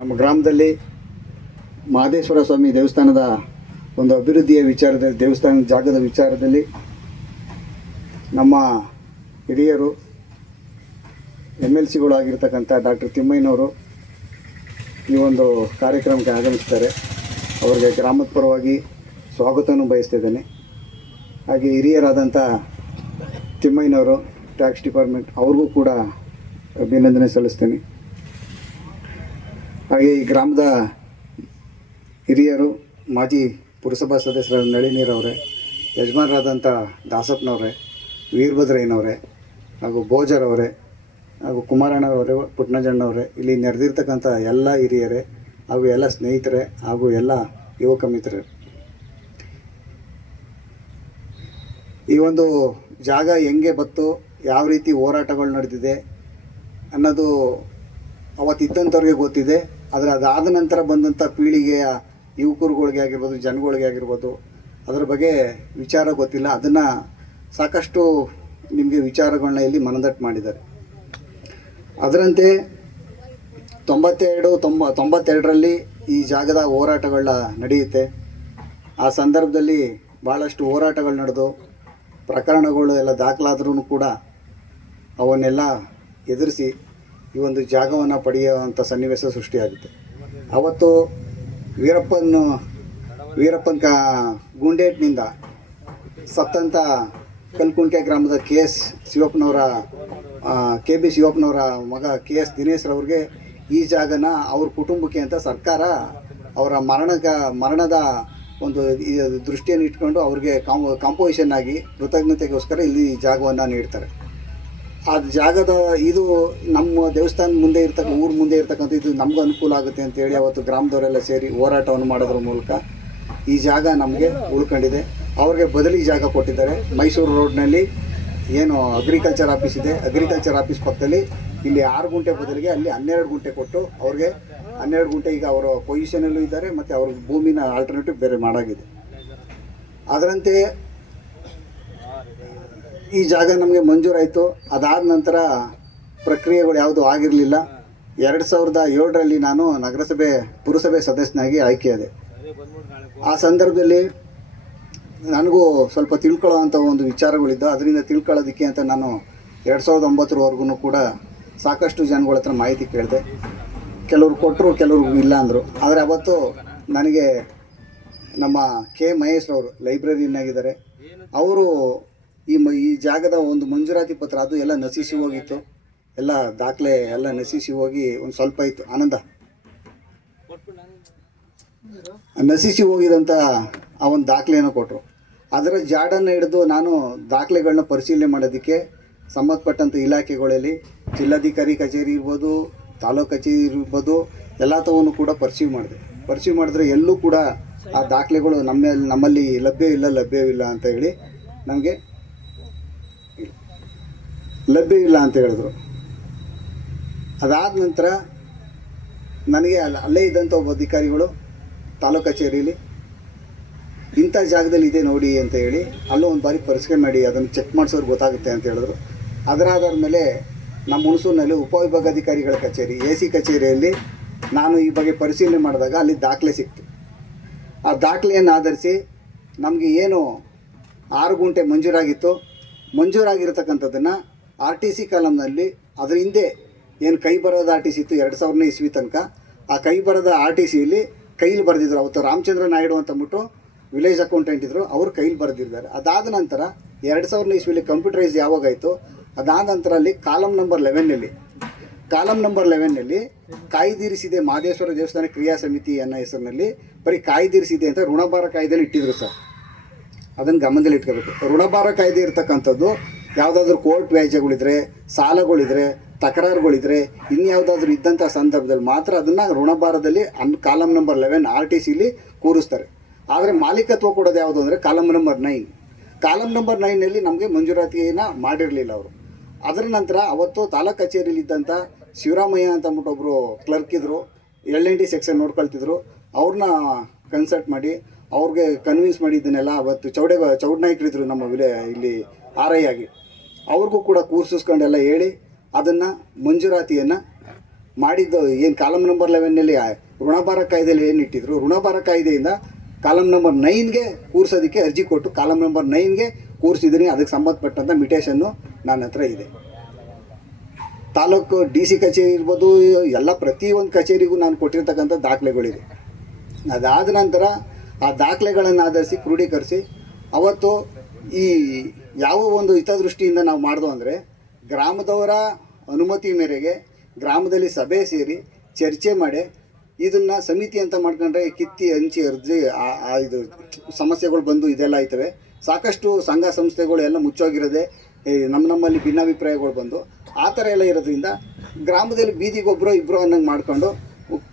ನಮ್ಮ ಗ್ರಾಮದಲ್ಲಿ ಮಹದೇಶ್ವರ ಸ್ವಾಮಿ ದೇವಸ್ಥಾನದ ಒಂದು ಅಭಿವೃದ್ಧಿಯ ವಿಚಾರದಲ್ಲಿ, ದೇವಸ್ಥಾನ ಜಾಗದ ವಿಚಾರದಲ್ಲಿ ನಮ್ಮ ಹಿರಿಯರು MLCಗಳು ಆಗಿರ್ತಕ್ಕಂಥ ಡಾಕ್ಟರ್ ತಿಮ್ಮಯ್ಯನವರು ಈ ಒಂದು ಕಾರ್ಯಕ್ರಮಕ್ಕೆ ಆಗಮಿಸ್ತಾರೆ. ಅವರಿಗೆ ಗ್ರಾಮದ ಪರವಾಗಿ ಸ್ವಾಗತವನ್ನು ಬಯಸ್ತಿದ್ದೇನೆ. ಹಾಗೆ ಹಿರಿಯರಾದಂಥ ತಿಮ್ಮಯ್ಯನವರು ಟ್ಯಾಕ್ಸ್ ಡಿಪಾರ್ಟ್ಮೆಂಟ್ ಅವ್ರಿಗೂ ಕೂಡ ಅಭಿನಂದನೆ ಸಲ್ಲಿಸ್ತೇನೆ. ಹಾಗೆ ಈ ಗ್ರಾಮದ ಹಿರಿಯರು ಮಾಜಿ ಪುರಸಭಾ ಸದಸ್ಯರ ನಳಿನೀರವರೇ, ಯಜಮಾನರಾದಂಥ ದಾಸಪ್ಪನವರೇ, ವೀರಭದ್ರಯ್ಯನವರೇ, ಹಾಗೂ ಬೋಜರವರೇ, ಹಾಗೂ ಕುಮಾರಣ್ಣವರೇ, ಪುಟ್ಟನಜಣ್ಣವರೇ, ಇಲ್ಲಿ ನೆರೆದಿರ್ತಕ್ಕಂಥ ಎಲ್ಲ ಹಿರಿಯರೇ ಹಾಗೂ ಎಲ್ಲ ಸ್ನೇಹಿತರೇ ಹಾಗೂ ಎಲ್ಲ ಯುವಕ ಮಿತ್ರರೇ, ಈ ಒಂದು ಜಾಗ ಹೆಂಗೆ ಬತ್ತು, ಯಾವ ರೀತಿ ಹೋರಾಟಗಳು ನಡೆದಿದೆ ಅನ್ನೋದು ಅವತ್ತಿದ್ದಂಥವ್ರಿಗೆ ಗೊತ್ತಿದೆ. ಆದರೆ ಅದಾದ ನಂತರ ಬಂದಂಥ ಪೀಳಿಗೆಯ ಯುವಕರುಗಳಿಗೆ ಆಗಿರ್ಬೋದು, ಜನಗಳಿಗೆ ಆಗಿರ್ಬೋದು, ಅದರ ಬಗ್ಗೆ ವಿಚಾರ ಗೊತ್ತಿಲ್ಲ. ಅದನ್ನು ಸಾಕಷ್ಟು ನಿಮಗೆ ವಿಚಾರಗಳನ್ನ ಇಲ್ಲಿ ಮನದಟ್ಟು ಮಾಡಿದ್ದಾರೆ. ಅದರಂತೆ 92ರಲ್ಲಿ ಈ ಜಾಗದ ಹೋರಾಟಗಳನ್ನ ನಡೆಯುತ್ತೆ. ಆ ಸಂದರ್ಭದಲ್ಲಿ ಭಾಳಷ್ಟು ಹೋರಾಟಗಳು ನಡೆದು ಪ್ರಕರಣಗಳು ಎಲ್ಲ ದಾಖಲಾದ್ರೂ ಕೂಡ ಅವನ್ನೆಲ್ಲ ಎದುರಿಸಿ ಈ ಒಂದು ಜಾಗವನ್ನು ಪಡೆಯುವಂಥ ಸನ್ನಿವೇಶ ಸೃಷ್ಟಿಯಾಗುತ್ತೆ. ಅವತ್ತು ವೀರಪ್ಪನ ಗುಂಡೇಟ್ನಿಂದ ಸತ್ತಂಥ ಕಲ್ಕುಂಟೆ ಗ್ರಾಮದ KB ಶಿವಪ್ಪನವರ ಮಗ KS ದಿನೇಶ್ರವ್ರಿಗೆ ಈ ಜಾಗನ ಅವ್ರ ಕುಟುಂಬಕ್ಕೆ ಅಂತ ಸರ್ಕಾರ ಅವರ ಮರಣದ ಒಂದು ದೃಷ್ಟಿಯನ್ನು ಇಟ್ಕೊಂಡು ಅವ್ರಿಗೆ ಕಾಂಪೋಸಿಷನ್ ಆಗಿ ಕೃತಜ್ಞತೆಗೋಸ್ಕರ ಇಲ್ಲಿ ಜಾಗವನ್ನು ನೀಡ್ತಾರೆ. ಆ ಜಾಗದ ಇದು ನಮ್ಮ ದೇವಸ್ಥಾನ ಮುಂದೆ ಊರ ಮುಂದೆ ಇರ್ತಕ್ಕಂಥ ಇದು ನಮಗೂ ಅನುಕೂಲ ಆಗುತ್ತೆ ಅಂತೇಳಿ ಅವತ್ತು ಗ್ರಾಮದವರೆಲ್ಲ ಸೇರಿ ಹೋರಾಟವನ್ನು ಮಾಡೋದ್ರ ಮೂಲಕ ಈ ಜಾಗ ನಮಗೆ ಉಳ್ಕೊಂಡಿದೆ. ಅವ್ರಿಗೆ ಬದಲಿ ಜಾಗ ಕೊಟ್ಟಿದ್ದಾರೆ. ಮೈಸೂರು ರೋಡ್ನಲ್ಲಿ ಏನು ಅಗ್ರಿಕಲ್ಚರ್ ಆಫೀಸ್ ಇದೆ, ಅಗ್ರಿಕಲ್ಚರ್ ಆಫೀಸ್ ಪಕ್ಕದಲ್ಲಿ ಇಲ್ಲಿ 6 ಗುಂಟೆ ಬದಲಿಗೆ ಅಲ್ಲಿ 12 ಗುಂಟೆ ಕೊಟ್ಟು ಅವ್ರಿಗೆ 12 ಗುಂಟೆ ಈಗ ಅವರ ಪೊಸಿಷನಲ್ಲೂ ಇದ್ದಾರೆ ಮತ್ತು ಅವ್ರ ಭೂಮಿನ ಆಲ್ಟರ್ನೇಟಿವ್ ಬೇರೆ ಮಾಡಾಗಿದೆ. ಅದರಂತೆ ಈ ಜಾಗ ನಮಗೆ ಮಂಜೂರಾಯಿತು. ಅದಾದ ನಂತರ ಪ್ರಕ್ರಿಯೆಗಳು ಯಾವುದೂ ಆಗಿರಲಿಲ್ಲ. 2007ರಲ್ಲಿ ನಾನು ಪುರಸಭೆ ಸದಸ್ಯನಾಗಿ ಆಯ್ಕೆಯಾದೆ. ಆ ಸಂದರ್ಭದಲ್ಲಿ ನನಗೂ ಸ್ವಲ್ಪ ತಿಳ್ಕೊಳ್ಳೋ ಅಂಥ ಒಂದು ವಿಚಾರಗಳಿದ್ದು, ಅದರಿಂದ ತಿಳ್ಕೊಳ್ಳೋದಕ್ಕೆ ಅಂತ ನಾನು 2009ರವರೆಗೂ ಕೂಡ ಸಾಕಷ್ಟು ಜನಗಳ ಹತ್ರ ಮಾಹಿತಿ ಕೇಳಿದೆ. ಕೆಲವರು ಕೊಟ್ಟರು, ಕೆಲವರು ಇಲ್ಲ ಅಂದರು. ಆದರೆ ಅವತ್ತು ನನಗೆ ನಮ್ಮ K. ಮಹೇಶ್ರವರು ಲೈಬ್ರರಿನಾಗಿದ್ದಾರೆ, ಅವರು ಈ ಜಾಗದ ಒಂದು ಮಂಜೂರಾತಿ ಪತ್ರ ಅದು ಎಲ್ಲ ನಶಿಸಿ ಹೋಗಿತ್ತು. ಎಲ್ಲ ದಾಖಲೆ ಎಲ್ಲ ನಶಿಸಿ ಹೋಗಿ ಒಂದು ಸ್ವಲ್ಪ ಇತ್ತು. ನಶಿಸಿ ಹೋಗಿದಂಥ ಆ ಒಂದು ದಾಖಲೆಯನ್ನು ಕೊಟ್ಟರು. ಅದರ ಜಾಡನ್ನು ಹಿಡಿದು ನಾನು ದಾಖಲೆಗಳನ್ನ ಪರಿಶೀಲನೆ ಮಾಡೋದಕ್ಕೆ ಸಂಬಂಧಪಟ್ಟಂಥ ಇಲಾಖೆಗಳಲ್ಲಿ ಜಿಲ್ಲಾಧಿಕಾರಿ ಕಚೇರಿ ಇರ್ಬೋದು, ತಾಲೂಕು ಕಚೇರಿ ಇರ್ಬೋದು, ಎಲ್ಲ ತವನ್ನು ಕೂಡ ಪರಿಶೀಲನೆ ಮಾಡಿದ್ರೆ ಎಲ್ಲೂ ಕೂಡ ಆ ದಾಖಲೆಗಳು ನಮ್ಮಲ್ಲಿ ಲಭ್ಯವಿಲ್ಲ ಅಂತ ಹೇಳಿ ನಮಗೆ ಲಭ್ಯವಿಲ್ಲ ಅಂತ ಹೇಳಿದ್ರು. ಅದಾದ ನಂತರ ನನಗೆ ಅಲ್ಲೇ ಇದ್ದಂಥ ಒಬ್ಬ ಅಧಿಕಾರಿಗಳು ತಾಲೂಕು ಕಚೇರಿಯಲ್ಲಿ ಇಂಥ ಜಾಗದಲ್ಲಿ ಇದೆ ನೋಡಿ ಅಂತ ಹೇಳಿ ಅಲ್ಲೂ ಒಂದು ಬಾರಿ ಪರಿಶೀಲನೆ ಮಾಡಿ ಅದನ್ನು ಚೆಕ್ ಮಾಡಿಸೋರು ಗೊತ್ತಾಗುತ್ತೆ ಅಂತ ಹೇಳಿದ್ರು. ಅದರ ಆಧಾರದ ಮೇಲೆ ನಮ್ಮ ಹುಣಸೂರಿನಲ್ಲಿ ಉಪವಿಭಾಗಾಧಿಕಾರಿಗಳ ಕಚೇರಿ AC ಕಚೇರಿಯಲ್ಲಿ ನಾನು ಈ ಬಗ್ಗೆ ಪರಿಶೀಲನೆ ಮಾಡಿದಾಗ ಅಲ್ಲಿ ದಾಖಲೆ ಸಿಕ್ತು. ಆ ದಾಖಲೆಯನ್ನು ಆಧರಿಸಿ ನಮಗೆ ಏನು 6 ಗುಂಟೆ ಮಂಜೂರಾಗಿರ್ತಕ್ಕಂಥದ್ದನ್ನು RTC ಕಾಲಮ್ನಲ್ಲಿ ಅದರ ಹಿಂದೆ ಏನು ಕೈ ಬರೋದ RTC ಇತ್ತು 2000ನೇ ಇಸ್ವಿ ತನಕ, ಆ ಕೈ ಬರೋದ RTCಯಲ್ಲಿ ಕೈಲಿ ಬರೆದಿದ್ರು. ಅವತ್ತು ರಾಮಚಂದ್ರ ನಾಯ್ಡು ಅಂತಂದ್ಬಿಟ್ಟು ವಿಲೇಜ್ ಅಕೌಂಟೆಂಟ್ ಇದ್ದರು, ಅವರು ಕೈಲಿ ಬರೆದಿದ್ದಾರೆ. ಅದಾದ ನಂತರ 2000ನೇ ಇಸ್ವಿಲಿ ಕಂಪ್ಯೂಟರೈಸ್ ಯಾವಾಗಾಯಿತು, ಅದಾದ ನಂತರ ಅಲ್ಲಿ ಕಾಲಮ್ ನಂಬರ್ 11ನಲ್ಲಿ ಕಾಯ್ದಿರಿಸಿದೆ ಮಹದೇಶ್ವರ ದೇವಸ್ಥಾನ ಕ್ರಿಯಾ ಸಮಿತಿ ಅನ್ನೋ ಹೆಸರಿನಲ್ಲಿ ಬರೀ ಕಾಯ್ದಿರಿಸಿದೆ ಅಂತ ಋಣಭಾರ ಕಾಯ್ದೆಯಲ್ಲಿ ಇಟ್ಟಿದ್ರು ಸರ್. ಅದನ್ನು ಗಮನದಲ್ಲಿ ಇಟ್ಕೋಬೇಕು. ಋಣಭಾರ ಕಾಯ್ದೆ ಇರ್ತಕ್ಕಂಥದ್ದು ಯಾವುದಾದ್ರೂ ಕೋರ್ಟ್ ವ್ಯಾಜ್ಯಗಳಿದ್ರೆ, ಸಾಲಗಳಿದ್ರೆ, ತಕರಾರುಗಳಿದ್ರೆ, ಇನ್ಯಾವುದಾದ್ರೂ ಇದ್ದಂಥ ಸಂದರ್ಭದಲ್ಲಿ ಮಾತ್ರ ಅದನ್ನು ಋಣಭಾರದಲ್ಲಿ ಕಾಲಮ್ ನಂಬರ್ 11 RTCಲಿ ಕೂರಿಸ್ತಾರೆ. ಆದರೆ ಮಾಲೀಕತ್ವ ಕೊಡೋದು ಯಾವುದು ಅಂದರೆ ಕಾಲಮ್ ನಂಬರ್ 9. ಕಾಲಮ್ ನಂಬರ್ 9ನಲ್ಲಿ ನಮಗೆ ಮಂಜೂರಾತಿಯನ್ನು ಮಾಡಿರಲಿಲ್ಲ ಅವರು. ಅದರ ನಂತರ ಅವತ್ತು ತಾಲೂಕು ಕಚೇರಿಯಲ್ಲಿ ಇದ್ದಂಥ ಶಿವರಾಮಯ್ಯ ಅಂತಂದ್ಬಿಟ್ಟು ಒಬ್ಬರು ಕ್ಲರ್ಕ್ ಇದ್ದರು, LNT ಸೆಕ್ಷನ್ ನೋಡ್ಕೊಳ್ತಿದ್ರು. ಅವ್ರನ್ನ ಕನ್ಸಲ್ಟ್ ಮಾಡಿ ಅವ್ರಿಗೆ ಕನ್ವಿನ್ಸ್ ಮಾಡಿ ಇದನ್ನೆಲ್ಲ ಅವತ್ತು ಚೌಡನಾಯ್ಕರಿದ್ರು ನಮ್ಮ ಇಲ್ಲಿ RI ಆಗಿ, ಅವ್ರಿಗೂ ಕೂಡ ಕೂರಿಸಿಸ್ಕೊಂಡೆಲ್ಲ ಹೇಳಿ ಅದನ್ನು ಮಂಜೂರಾತಿಯನ್ನು ಮಾಡಿದ್ದು ಏನು ಕಾಲಮ್ ನಂಬರ್ 11ನಲ್ಲಿ ಋಣಭಾರ ಕಾಯ್ದೆಯಲ್ಲಿ ಏನು ಇಟ್ಟಿದ್ರು, ಋಣಭಾರ ಕಾಯ್ದೆಯಿಂದ ಕಾಲಮ್ ನಂಬರ್ 9ಗೆ ಕೂರಿಸೋದಕ್ಕೆ ಅರ್ಜಿ ಕೊಟ್ಟು ಕಾಲಮ್ ನಂಬರ್ 9ಗೆ ಕೂರಿಸಿದ್ದೀನಿ. ಅದಕ್ಕೆ ಸಂಬಂಧಪಟ್ಟಂಥ ಮಿಟೇಷನ್ನು ನನ್ನ ಹತ್ರ ಇದೆ. ತಾಲೂಕು DC ಕಚೇರಿ ಇರ್ಬೋದು, ಎಲ್ಲ ಪ್ರತಿಯೊಂದು ಕಚೇರಿಗೂ ನಾನು ಕೊಟ್ಟಿರ್ತಕ್ಕಂಥ ದಾಖಲೆಗಳಿದೆ. ಅದಾದ ನಂತರ ಆ ದಾಖಲೆಗಳನ್ನು ಆಧರಿಸಿ ಕ್ರೋಢೀಕರಿಸಿ ಅವತ್ತು ಈ ಯಾವ ಒಂದು ಹಿತದೃಷ್ಟಿಯಿಂದ ನಾವು ಮಾಡ್ದೋ ಅಂದರೆ, ಗ್ರಾಮದವರ ಅನುಮತಿ ಮೇರೆಗೆ ಗ್ರಾಮದಲ್ಲಿ ಸಭೆ ಸೇರಿ ಚರ್ಚೆ ಮಾಡಿ ಇದನ್ನು ಸಮಿತಿ ಅಂತ ಮಾಡ್ಕೊಂಡ್ರೆ ಕಿತ್ತಿ ಹಂಚಿ ಅರ್ಜಿ ಇದು ಸಮಸ್ಯೆಗಳು ಬಂದು ಇದೆಲ್ಲ ಆಯ್ತವೆ. ಸಾಕಷ್ಟು ಸಂಘ ಸಂಸ್ಥೆಗಳು ಎಲ್ಲ ಮುಚ್ಚೋಗಿರೋದೆ, ನಮ್ಮಲ್ಲಿ ಭಿನ್ನಾಭಿಪ್ರಾಯಗಳು ಬಂದು ಆ ಥರ ಎಲ್ಲ ಇರೋದ್ರಿಂದ ಗ್ರಾಮದಲ್ಲಿ ಬೀದಿಗೊಬ್ಬರು ಇಬ್ಬರು ಅನ್ನಂಗೆ ಮಾಡ್ಕೊಂಡು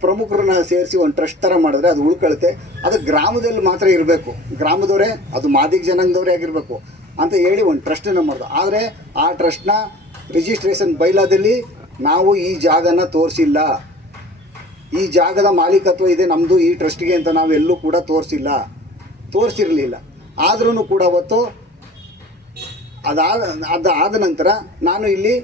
ಪ್ರಮುಖರನ್ನ ಸೇರಿಸಿ ಒಂದು ಟ್ರಸ್ಟ್ ಥರ ಮಾಡಿದ್ರೆ ಅದು ಉಳ್ಕೊಳುತ್ತೆ. ಅದು ಗ್ರಾಮದಲ್ಲಿ ಮಾತ್ರ ಇರಬೇಕು, ಗ್ರಾಮದವರೇ, ಅದು ಮಾದಿಗ ಜನಾಂಗದವರೇ ಆಗಿರಬೇಕು ಅಂತ ಹೇಳಿ ಒಂದು ಟ್ರಸ್ಟನ್ನು ಮಾಡೋದು. ಆದರೆ ಆ ಟ್ರಸ್ಟ್ನ ರಿಜಿಸ್ಟ್ರೇಷನ್ ಬೈಲಾದಲ್ಲಿ ನಾವು ಈ ಜಾಗನ ತೋರಿಸಿಲ್ಲ, ಈ ಜಾಗದ ಮಾಲೀಕತ್ವ ಇದೆ ನಮ್ಮದು ಈ ಟ್ರಸ್ಟ್ಗೆ ಅಂತ ನಾವೆಲ್ಲೂ ಕೂಡ ತೋರಿಸಿರಲಿಲ್ಲ. ಆದ್ರೂ ಕೂಡ ಅವತ್ತು ಅದಾದ ನಂತರ ನಾನು ಇಲ್ಲಿ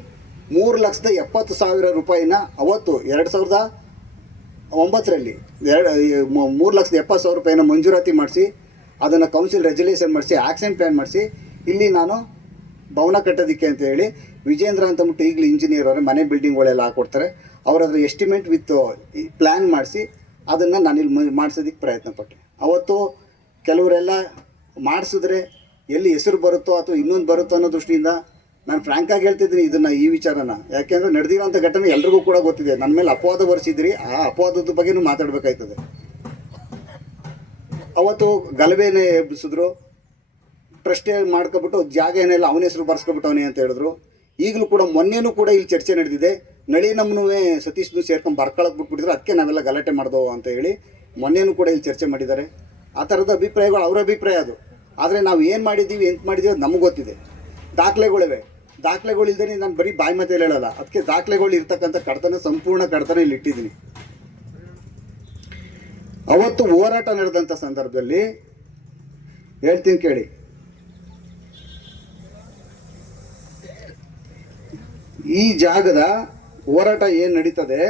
3,70,000 ರೂಪಾಯಿನ ಅವತ್ತು 2009ರಲ್ಲಿ 3,70,000 ರೂಪಾಯಿನ ಮಂಜೂರಾತಿ ಮಾಡಿಸಿ ಅದನ್ನು ಕೌನ್ಸಿಲ್ ರೆಜುಲೇಷನ್ ಮಾಡಿಸಿ ಆ್ಯಕ್ಷನ್ ಪ್ಲ್ಯಾನ್ ಮಾಡಿಸಿ ಇಲ್ಲಿ ನಾನು ಭವನ ಕಟ್ಟೋದಕ್ಕೆ ಅಂತ ಹೇಳಿ ವಿಜೇಂದ್ರ ಅಂತ ಬಿಟ್ಟು ಈಗಲೂ ಇಂಜಿನಿಯರ್ ಅವರೇ ಮನೆ ಬಿಲ್ಡಿಂಗ್ಗಳೆಲ್ಲ ಹಾಕ್ಕೊಡ್ತಾರೆ, ಅವರದ್ರ ಎಸ್ಟಿಮೇಟ್ ವಿತ್ ಪ್ಲ್ಯಾನ್ ಮಾಡಿಸಿ ಅದನ್ನು ನಾನಿಲ್ಲಿ ಮಾಡಿಸೋದಕ್ಕೆ ಪ್ರಯತ್ನ ಪಟ್ಟೆ. ಅವತ್ತು ಕೆಲವರೆಲ್ಲ ಮಾಡಿಸಿದ್ರೆ ಎಲ್ಲಿ ಹೆಸರು ಬರುತ್ತೋ ಅಥವಾ ಇನ್ನೊಂದು ಬರುತ್ತೋ ಅನ್ನೋ ದೃಷ್ಟಿಯಿಂದ ನಾನು ಫ್ರ್ಯಾಂಕಾಗಿ ಹೇಳ್ತಿದ್ದೀನಿ ಇದನ್ನು, ಈ ವಿಚಾರನ. ಯಾಕೆಂದರೆ ನಡೆದಿರೋಂಥ ಘಟನೆ ಎಲ್ರಿಗೂ ಕೂಡ ಗೊತ್ತಿದೆ. ನನ್ನ ಮೇಲೆ ಅಪವಾದ ಹೊರಿಸಿದ್ರಿ, ಆ ಅಪವಾದದ ಬಗ್ಗೆನೂ ಮಾತಾಡಬೇಕಾಯ್ತದೆ. ಅವತ್ತು ಗಲಭೆನೇ ಎಬ್ಬಿಸಿದ್ರು, ಟ್ರಸ್ಟೇ ಮಾಡ್ಕೊಬಿಟ್ಟು ಜಾಗ ಏನೆಲ್ಲ ಅವನ ಹೆಸರು ಬರ್ಸ್ಕೊಬಿಟ್ಟವನೇ ಅಂತ ಹೇಳಿದ್ರು. ಈಗಲೂ ಕೂಡ ಮೊನ್ನೆನೂ ಕೂಡ ಇಲ್ಲಿ ಚರ್ಚೆ ನಡೆದಿದೆ, ನಳಿನಮ್ಮನೂ ಸತೀಶ್ನು ಸೇರ್ಕೊಂಡು ಬರ್ಕೊಳಕ್ಕೆ ಬಿಟ್ಬಿಟ್ಟಿದ್ರು, ಅದಕ್ಕೆ ನಾವೆಲ್ಲ ಗಲಾಟೆ ಮಾಡ್ದೋ ಅಂತ ಹೇಳಿ ಮೊನ್ನೆನೂ ಕೂಡ ಇಲ್ಲಿ ಚರ್ಚೆ ಮಾಡಿದ್ದಾರೆ. ಆ ಥರದ ಅಭಿಪ್ರಾಯಗಳು ಅವರ ಅಭಿಪ್ರಾಯ ಅದು. ಆದರೆ ನಾವು ಏನು ಮಾಡಿದ್ದೀವಿ ಎಂತ ಮಾಡಿದ್ದೀವಿ ಅದು ನಮಗೆ ಗೊತ್ತಿದೆ. ದಾಖಲೆಗಳಿವೆ, ದಾಖಲೆಗಳಿಲ್ದೇ ನಾನು ಬರೀ ಬಾಯಿ ಮಾತೇಲಿ ಹೇಳಲ್ಲ. ಅದಕ್ಕೆ ದಾಖಲೆಗಳು ಇರ್ತಕ್ಕಂಥ ಸಂಪೂರ್ಣ ಕಡತನ ಇಲ್ಲಿ ಇಟ್ಟಿದ್ದೀನಿ. ಅವತ್ತು ಹೋರಾಟ ನಡೆದಂಥ ಸಂದರ್ಭದಲ್ಲಿ ಹೇಳ್ತೀನಿ ಕೇಳಿ, ಈ ಜಾಗದ ಹೋರಾಟ ಏನು ನಡೀತದೆ,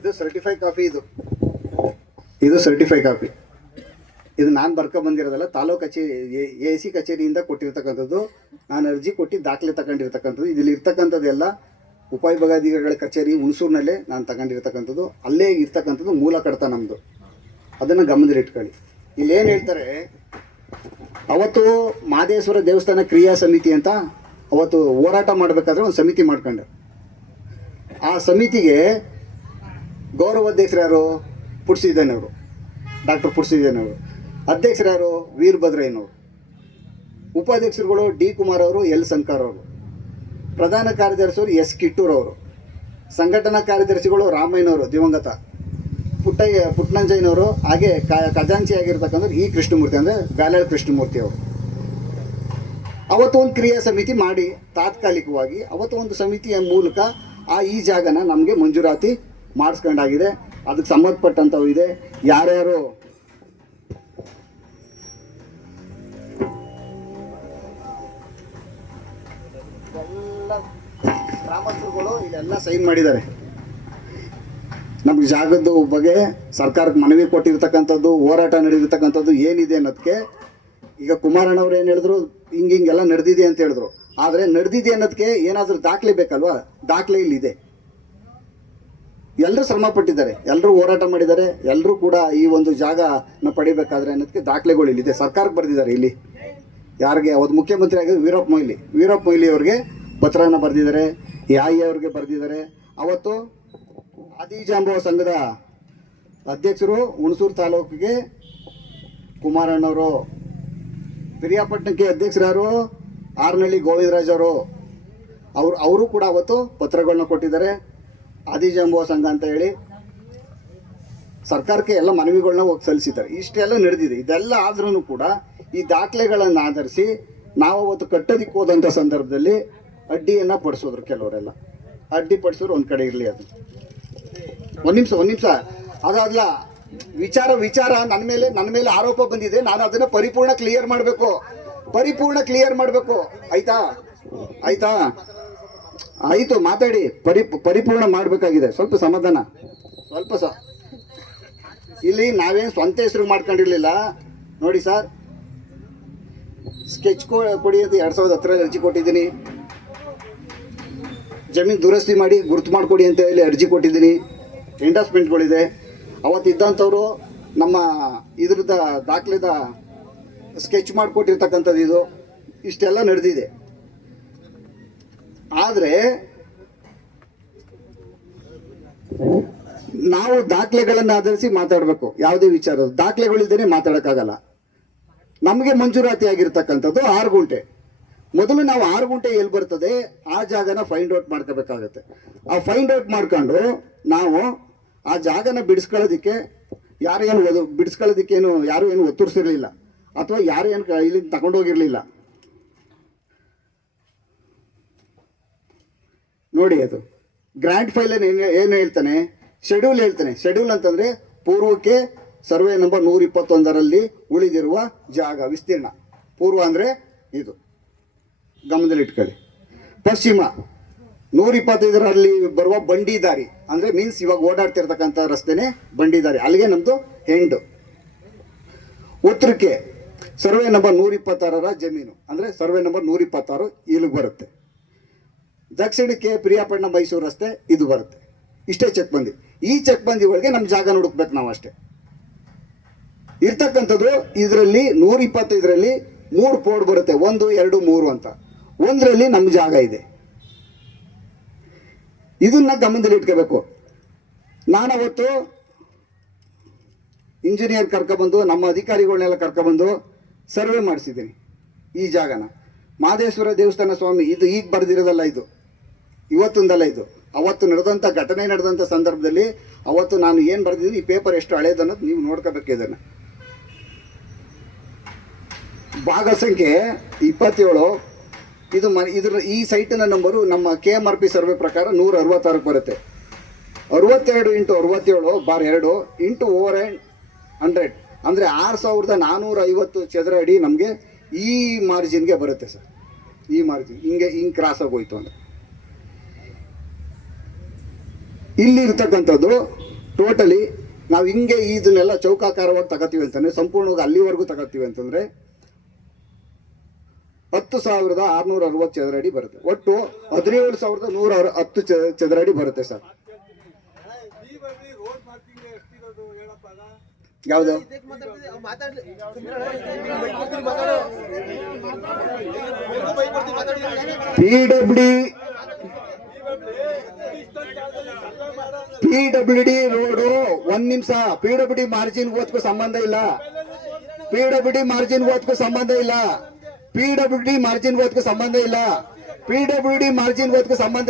ಇದು ಸರ್ಟಿಫೈ ಕಾಪಿ, ಇದು ಸರ್ಟಿಫೈ ಕಾಪಿ. ಇದು ನಾನು ಬರ್ಕೊಂಬಂದಿರೋದಲ್ಲ, ತಾಲೂಕು ಕಚೇರಿ AC ಕಚೇರಿಯಿಂದ ಕೊಟ್ಟಿರ್ತಕ್ಕಂಥದ್ದು. ನಾನು ಅರ್ಜಿ ಕೊಟ್ಟು ದಾಖಲೆ ತಗೊಂಡಿರ್ತಕ್ಕಂಥದ್ದು. ಇದರಲ್ಲಿ ಇರ್ತಕ್ಕಂಥದ್ದೆಲ್ಲ ಉಪವಿಭಾಗಾಧಿಕಾರಿಗಳ ಕಚೇರಿ ಹುಣಸೂರಿನಲ್ಲೇ ನಾನು ತಗೊಂಡಿರ್ತಕ್ಕಂಥದ್ದು. ಅಲ್ಲೇ ಇರ್ತಕ್ಕಂಥದ್ದು ಮೂಲ ಕಡತ ನಮ್ಮದು. ಅದನ್ನು ಗಮನದಲ್ಲಿಟ್ಕೊಳ್ಳಿ. ಇಲ್ಲೇನು ಹೇಳ್ತಾರೆ, ಅವತ್ತು ಮಹದೇಶ್ವರ ದೇವಸ್ಥಾನ ಕ್ರಿಯಾ ಸಮಿತಿ ಅಂತ ಅವತ್ತು ಹೋರಾಟ ಮಾಡಬೇಕಾದ್ರೆ ಒಂದು ಸಮಿತಿ ಮಾಡ್ಕೊಂಡೆ. ಆ ಸಮಿತಿಗೆ ಗೌರವಾಧ್ಯಕ್ಷರು ಯಾರು? ಪುಟ್ಸಿದ್ದೇನವರು, ಡಾಕ್ಟರ್ ಪುಟ್ಸಿದ್ದೇನವರು. ಅಧ್ಯಕ್ಷರು ಯಾರು? ವೀರಭದ್ರಯ್ಯನವರು. ಉಪಾಧ್ಯಕ್ಷರುಗಳು D. ಕುಮಾರ್ ಅವರು, L. ಶಂಕರ್ ಅವರು. ಪ್ರಧಾನ ಕಾರ್ಯದರ್ಶಿಯವರು S. ಕಿಟ್ಟೂರ್ ಅವರು. ಸಂಘಟನಾ ಕಾರ್ಯದರ್ಶಿಗಳು ರಾಮಯ್ಯನವರು ದಿವಂಗತ, ಪುಟ್ಟನಂಜಯ್ಯನವರು, ಹಾಗೆ ಖಜಾಂಚಿ ಆಗಿರ್ತಕ್ಕಂಥ E. ಕೃಷ್ಣಮೂರ್ತಿ ಅಂದರೆ ಗಾಲ್ಯಾಳ್ ಕೃಷ್ಣಮೂರ್ತಿ ಅವರು. ಅವತ್ತು ಒಂದು ಕ್ರಿಯಾ ಸಮಿತಿ ಮಾಡಿ ತಾತ್ಕಾಲಿಕವಾಗಿ ಅವತ್ತು ಒಂದು ಸಮಿತಿಯ ಮೂಲಕ ಈ ಜಾಗನ ನಮಗೆ ಮಂಜೂರಾತಿ ಮಾಡಿಸ್ಕೊಂಡಾಗಿದೆ. ಅದಕ್ಕೆ ಸಂಬಂಧಪಟ್ಟಂಥವು ಇದೆ. ಯಾರ್ಯಾರು ಎಲ್ಲ ಗ್ರಾಮಸ್ಥರುಗಳು ಇಲ್ಲೆಲ್ಲ ಸೈನ್ ಮಾಡಿದ್ದಾರೆ. ನಮ್ಗೆ ಜಾಗದ ಬಗ್ಗೆ ಸರ್ಕಾರಕ್ಕೆ ಮನವಿ ಕೊಟ್ಟಿರ್ತಕ್ಕಂಥದ್ದು, ಹೋರಾಟ ನಡೆದಿರ್ತಕ್ಕಂಥದ್ದು ಏನಿದೆ ಅನ್ನೋದಕ್ಕೆ ಈಗ ಕುಮಾರಣ್ಣವ್ರು ಏನು ಹೇಳಿದ್ರು, ಹಿಂಗೆಲ್ಲ ನಡೆದಿದೆ ಅಂತ ಹೇಳಿದ್ರು. ಆದರೆ ನಡೆದಿದೆ ಅನ್ನೋದಕ್ಕೆ ಏನಾದರೂ ದಾಖಲೆ ಬೇಕಲ್ವಾ? ದಾಖಲೆ ಇಲ್ಲಿದೆ. ಎಲ್ಲರೂ ಶ್ರಮ ಪಟ್ಟಿದ್ದಾರೆ, ಎಲ್ಲರೂ ಹೋರಾಟ ಮಾಡಿದ್ದಾರೆ, ಎಲ್ಲರೂ ಕೂಡ ಈ ಒಂದು ಜಾಗನ ಪಡಿಬೇಕಾದ್ರೆ ಅನ್ನೋದಕ್ಕೆ ದಾಖಲೆಗಳು ಇಲ್ಲಿದೆ. ಸರ್ಕಾರಕ್ಕೆ ಬರೆದಿದ್ದಾರೆ. ಇಲ್ಲಿ ಯಾರಿಗೆ ಅವತ್ತು ಮುಖ್ಯಮಂತ್ರಿ ಆಗಿದ್ದು ವೀರಪ್ಪ ಮೊಯ್ಲಿ ಅವ್ರಿಗೆ ಪತ್ರನ ಬರೆದಿದ್ದಾರೆ, ಯಾಯಿ ಅವ್ರಿಗೆ ಬರೆದಿದ್ದಾರೆ. ಅವತ್ತು ಆದಿಜಾಂಬವ ಸಂಘದ ಅಧ್ಯಕ್ಷರು ಹುಣಸೂರು ತಾಲೂಕಿಗೆ ಕುಮಾರಣ್ಣವರು, ಪಿರಿಯಾಪಟ್ಟಣಕ್ಕೆ ಅಧ್ಯಕ್ಷರು ಯಾರು? ಆರ್ನಳ್ಳಿ ಗೋವಿಂದರಾಜ್ ಅವರು ಕೂಡ ಅವತ್ತು ಪತ್ರಗಳನ್ನ ಕೊಟ್ಟಿದ್ದಾರೆ. ಆದಿಜಾಂಬವ ಸಂಘ ಅಂತ ಹೇಳಿ ಸರ್ಕಾರಕ್ಕೆ ಎಲ್ಲ ಮನವಿಗಳನ್ನ ಹೋಗಿ ಸಲ್ಲಿಸಿದ್ದಾರೆ. ಇಷ್ಟೆಲ್ಲ ನಡೆದಿದೆ. ಇದೆಲ್ಲ ಆದ್ರೂ ಕೂಡ ಈ ದಾಖಲೆಗಳನ್ನು ಆಧರಿಸಿ ನಾವು ಅವತ್ತು ಕಟ್ಟೋದಿಕ್ಕೆ ಹೋದಂಥ ಸಂದರ್ಭದಲ್ಲಿ ಅಡ್ಡಿಯನ್ನು ಪಡಿಸೋದ್ರು ಕೆಲವರೆಲ್ಲ. ಅಡ್ಡಿ ಪಡಿಸೋರು ಒಂದು ಕಡೆ ಇರಲಿ. ಅದು ಒಂದು ನಿಮಿಷ ಅದಾದ್ಲ ವಿಚಾರ ನನ್ನ ಮೇಲೆ ಆರೋಪ ಬಂದಿದೆ. ನಾನು ಅದನ್ನು ಪರಿಪೂರ್ಣ ಕ್ಲಿಯರ್ ಮಾಡಬೇಕು. ಆಯ್ತು ಮಾತಾಡಿ. ಪರಿಪೂರ್ಣ ಮಾಡಬೇಕಾಗಿದೆ. ಸ್ವಲ್ಪ ಸಮಾಧಾನ. ಇಲ್ಲಿ ನಾವೇನು ಸ್ವಂತ ಹೆಸರು ಮಾಡ್ಕೊಂಡಿರ್ಲಿಲ್ಲ. ನೋಡಿ ಸರ್, ಸ್ಕೆಚ್ ಕೊಡಿ ಅಂತ 2010 ಅರ್ಜಿ ಕೊಟ್ಟಿದ್ದೀನಿ. ಜಮೀನು ದುರಸ್ತಿ ಮಾಡಿ ಗುರುತು ಮಾಡಿಕೊಡಿ ಅಂತ ಹೇಳಿ ಅರ್ಜಿ ಕೊಟ್ಟಿದ್ದೀನಿ. ಎಂಡಾಸ್ಮೆಂಟ್ಗಳಿದೆ. ಅವತ್ತಿದ್ದಂಥವ್ರು ನಮ್ಮ ಇದ್ರದ ದಾಖಲೆದ ಸ್ಕೆಚ್ ಮಾಡಿಕೊಟ್ಟಿರ್ತಕ್ಕಂಥದ್ದು ಇದು. ಇಷ್ಟೆಲ್ಲ ನಡೆದಿದೆ. ಆದರೆ ನಾವು ದಾಖಲೆಗಳನ್ನು ಆಧರಿಸಿ ಮಾತಾಡಬೇಕು. ಯಾವುದೇ ವಿಚಾರ ದಾಖಲೆಗಳಿದ್ದೇನೆ ಮಾತಾಡೋಕ್ಕಾಗಲ್ಲ. ನಮಗೆ ಮಂಜೂರಾತಿ ಆಗಿರ್ತಕ್ಕಂಥದ್ದು 6 ಗುಂಟೆ. ಮೊದಲು ನಾವು 6 ಗುಂಟೆ ಎಲ್ಲಿ ಬರ್ತದೆ ಆ ಜಾಗನ ಫೈಂಡ್ ಔಟ್ ಮಾಡ್ಕೋಬೇಕಾಗತ್ತೆ. ಆ ಫೈಂಡ್ ಔಟ್ ಮಾಡ್ಕೊಂಡು ನಾವು ಆ ಜಾಗನ ಬಿಡಿಸ್ಕೊಳ್ಳೋದಕ್ಕೆ ಯಾರು ಏನು ಒತ್ತುರಿಸಿರ್ಲಿಲ್ಲ, ಅಥವಾ ಯಾರು ಏನು ಇಲ್ಲಿಂದ ತಗೊಂಡೋಗಿರ್ಲಿಲ್ಲ. ನೋಡಿ, ಅದು ಗ್ರ್ಯಾಂಟ್ ಫೈಲ್ ಏನು ಹೇಳ್ತಾನೆ, ಶೆಡ್ಯೂಲ್ ಹೇಳ್ತಾನೆ. ಶೆಡ್ಯೂಲ್ ಅಂತಂದರೆ ಪೂರ್ವಕ್ಕೆ ಸರ್ವೆ ನಂಬರ್ 121ರಲ್ಲಿ ಉಳಿದಿರುವ ಜಾಗ ವಿಸ್ತೀರ್ಣ. ಪೂರ್ವ ಅಂದರೆ ಇದು ಗಮನದಲ್ಲಿ ಇಟ್ಕೊಳ್ಳಿ. ಪಶ್ಚಿಮ 125ರಲ್ಲಿ ಬರುವ ಬಂಡಿ ದಾರಿ ಅಂದರೆ ಮೀನ್ಸ್ ಇವಾಗ ಓಡಾಡ್ತಿರ್ತಕ್ಕಂಥ ರಸ್ತೆನೇ ಬಂಡಿ ದಾರಿ. ಅಲ್ಲಿಗೆ ನಮ್ಮದು ಹೆಂಡು. ಉತ್ತರಕ್ಕೆ ಸರ್ವೆ ನಂಬರ್ 126ರ ಜಮೀನು ಅಂದರೆ ಸರ್ವೆ ನಂಬರ್ 126 ಇಲ್ಲಿಗೆ ಬರುತ್ತೆ. ದಕ್ಷಿಣಕ್ಕೆ ಪ್ರಿಯಾಪಟ್ಟಣ ಮೈಸೂರು ರಸ್ತೆ ಇದು ಬರುತ್ತೆ. ಇಷ್ಟೇ ಚೆಕ್ಬಂದಿ. ಈ ಚೆಕ್ಬಂದಿಗಳಿಗೆ ನಮ್ಮ ಜಾಗ ಹುಡುಕ್ಬೇಕು ನಾವು ಅಷ್ಟೇ. ಇರ್ತಕ್ಕಂಥದ್ದು ಇದರಲ್ಲಿ 125ರಲ್ಲಿ 3 ಪೋರ್ಡ್ ಬರುತ್ತೆ. 1, 2, 3 ಅಂತ. 1ರಲ್ಲಿ ನಮ್ಮ ಜಾಗ ಇದೆ. ಇದನ್ನ ಗಮನದಲ್ಲಿ ಇಟ್ಕೋಬೇಕು. ನಾನು ಅವತ್ತು ಇಂಜಿನಿಯರ್ ಕರ್ಕೊಬಂದು ನಮ್ಮ ಅಧಿಕಾರಿಗಳನ್ನೆಲ್ಲ ಕರ್ಕೊಬಂದು ಸರ್ವೆ ಮಾಡಿಸಿದ್ದೀನಿ ಈ ಜಾಗನ. ಮಹದೇಶ್ವರ ದೇವಸ್ಥಾನ ಸ್ವಾಮಿ ಇದು ಈಗ ಬರೆದಿರೋದಲ್ಲ, ಇದು ಇವತ್ತೊಂದಲ್ಲ. ಇದು ಅವತ್ತು ಘಟನೆ ನಡೆದಂಥ ಸಂದರ್ಭದಲ್ಲಿ ಅವತ್ತು ನಾನು ಏನು ಬರೆದಿದ್ದೀನಿ, ಈ ಪೇಪರ್ ಎಷ್ಟು ಹಳೇದನ್ನೋದು ನೀವು ನೋಡ್ಕೋಬೇಕು. ಇದನ್ನು ಭಾಗ ಸಂಖ್ಯೆ 27. ಇದು ಈ ಸೈಟಿನ ನಂಬರು ನಮ್ಮ KMRP ಸರ್ವೆ ಪ್ರಕಾರ 166ಕ್ಕೆ ಬರುತ್ತೆ. 62 × 67/2 × 100 ಅಂದರೆ 6450 ಚದರ ಅಡಿ ನಮಗೆ ಈ ಮಾರ್ಜಿನ್ಗೆ ಬರುತ್ತೆ ಸರ್. ಈ ಮಾರ್ಜಿನ್ ಹಿಂಗೆ ಕ್ರಾಸ್ ಆಗೋಯ್ತು ಅಂದರೆ ಇಲ್ಲಿರ್ತಕ್ಕಂಥದ್ದು ಟೋಟಲಿ ನಾವು ಹಿಂಗೆ ಇದನ್ನೆಲ್ಲ ಚೌಕಾಕಾರವಾಗಿ ತಗೋತೀವಿ ಅಂತಂದರೆ, ಸಂಪೂರ್ಣವಾಗಿ ಅಲ್ಲಿವರೆಗೂ ತಗೋತೀವಿ ಅಂತಂದರೆ 10,660 ಚದರ ಅಡಿ ಬರುತ್ತೆ. ಒಟ್ಟು 17,110 ಚದರ ಅಡಿ ಬರುತ್ತೆ ಸರ್. ಯಾವುದು PWD ರೋಡು. ಒಂದು ನಿಮಿಷ. PWD ಮಾರ್ಜಿನ್ ಓದ್ಕೋ ಸಂಬಂಧ ಇಲ್ಲ. PWD ಮಾರ್ಜಿನ್ ಓದ್ಕೋ ಸಂಬಂಧ ಇಲ್ಲ. PWD ಮಾರ್ಜಿನ್ ಓದ್ಕೋ ಸಂಬಂಧ ಇಲ್ಲ.